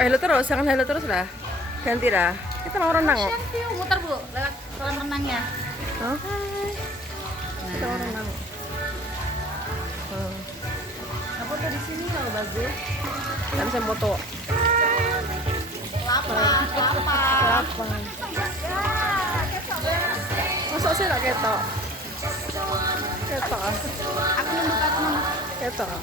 Hello terus, jangan hello terus lah. Ganti lah. Kita mau renang kok. Muter Bu, lewat kolam renangnya. Hah? Kita mau renang. Apa tuh di sini kalau bagus? Kan saya foto. Lapang. Lapang. Masuk sih lah ketok. Ketok. Aku nunggu. Ketok.